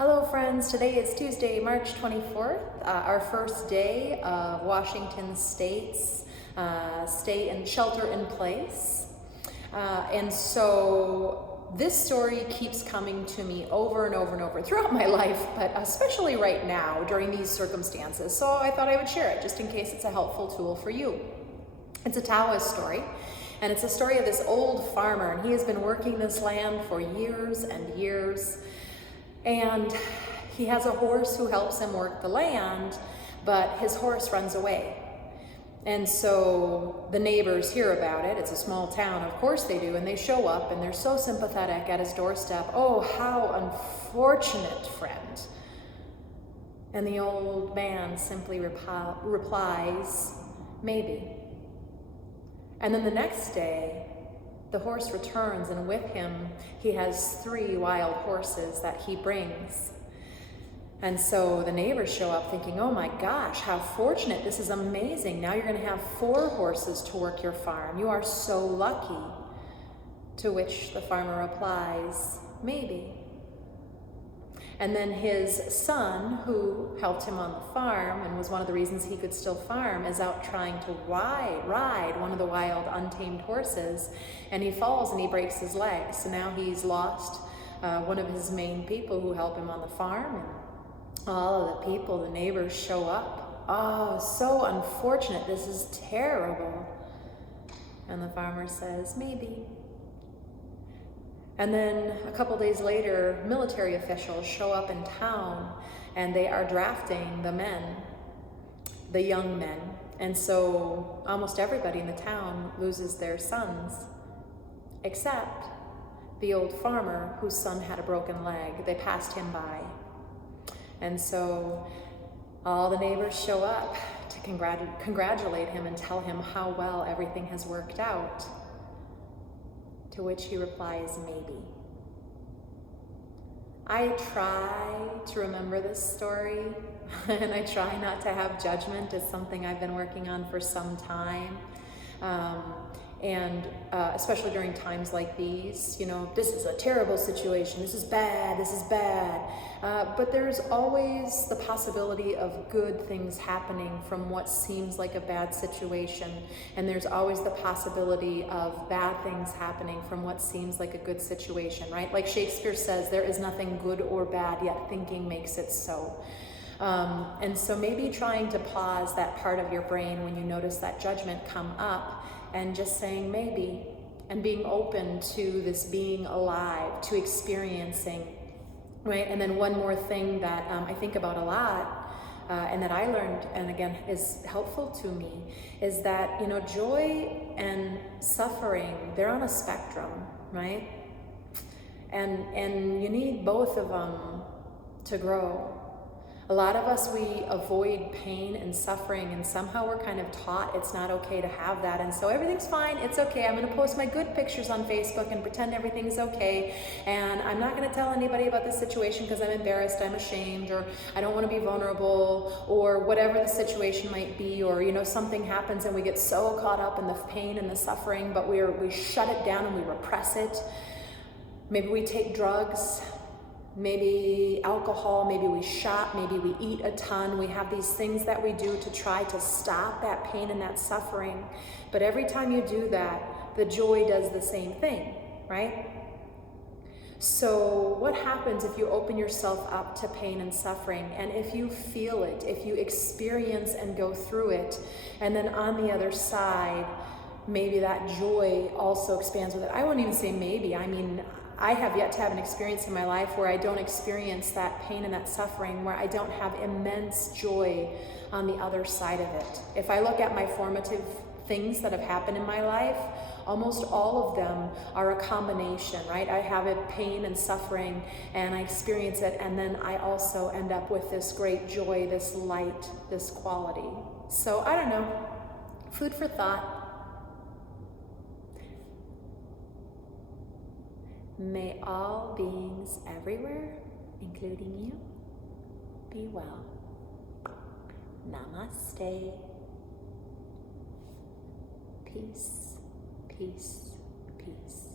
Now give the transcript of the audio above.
Hello friends, today is Tuesday, March 24th, our first day of Washington State's stay and shelter in place. And so this story keeps coming to me over and over and over throughout my life, but especially right now during these circumstances. So I thought I would share it just in case it's a helpful tool for you. It's a Taoist story, and it's a story of this old farmer, and he has been working this land for years and years. And he has a horse who helps him work the land, but his horse runs away. And so the neighbors hear about it. It's a small town, of course they do, and they show up and they're so sympathetic at his doorstep. Oh, how unfortunate, friend. And the old man simply replies, maybe. And then the next day, the horse returns, and with him, he has 3 wild horses that he brings. And so the neighbors show up thinking, oh my gosh, how fortunate, this is amazing. Now you're gonna have 4 horses to work your farm. You are so lucky. To which the farmer replies, maybe. And then his son, who helped him on the farm and was one of the reasons he could still farm, is out trying to ride one of the wild, untamed horses, and he falls and he breaks his leg. So now he's lost one of his main people who help him on the farm, and all of the people, the neighbors, show up. Oh, so unfortunate, this is terrible. And the farmer says, maybe. And then a couple days later, military officials show up in town and they are drafting the men, the young men. And so almost everybody in the town loses their sons, except the old farmer whose son had a broken leg. They passed him by. And so all the neighbors show up to congratulate him and tell him how well everything has worked out. To which he replies, maybe. I try to remember this story, and I try not to have judgment. It's something I've been working on for some time. Especially during times like these, you know, this is a terrible situation, this is bad. But there's always the possibility of good things happening from what seems like a bad situation. And there's always the possibility of bad things happening from what seems like a good situation, right? Like Shakespeare says, there is nothing good or bad, yet thinking makes it so. And so maybe trying to pause that part of your brain when you notice that judgment come up and just saying maybe, and being open to this being alive, to experiencing, right? And then one more thing that I think about a lot, and that I learned, and again is helpful to me, is that, you know, joy and suffering, they're on a spectrum, right? And you need both of them to grow. A lot of us, we avoid pain and suffering, and somehow we're kind of taught it's not okay to have that. And so everything's fine, it's okay. I'm gonna post my good pictures on Facebook and pretend everything's okay. And I'm not gonna tell anybody about this situation because I'm embarrassed, I'm ashamed, or I don't wanna be vulnerable, or whatever the situation might be. Or, you know, something happens and we get so caught up in the pain and the suffering, but we shut it down and we repress it. Maybe we take drugs, maybe alcohol, maybe we shop, maybe we eat a ton. We have these things that we do to try to stop that pain and that suffering. But every time you do that, the joy does the same thing, right? So what happens if you open yourself up to pain and suffering, and if you feel it, if you experience and go through it, and then on the other side, maybe that joy also expands with it. I won't even say maybe, I mean, I have yet to have an experience in my life where I don't experience that pain and that suffering, where I don't have immense joy on the other side of it. If I look at my formative things that have happened in my life, almost all of them are a combination, right? I have a pain and suffering and I experience it, and then I also end up with this great joy, this light, this quality. So I don't know, food for thought. May all beings everywhere, including you, be well. Namaste. Peace, peace, peace.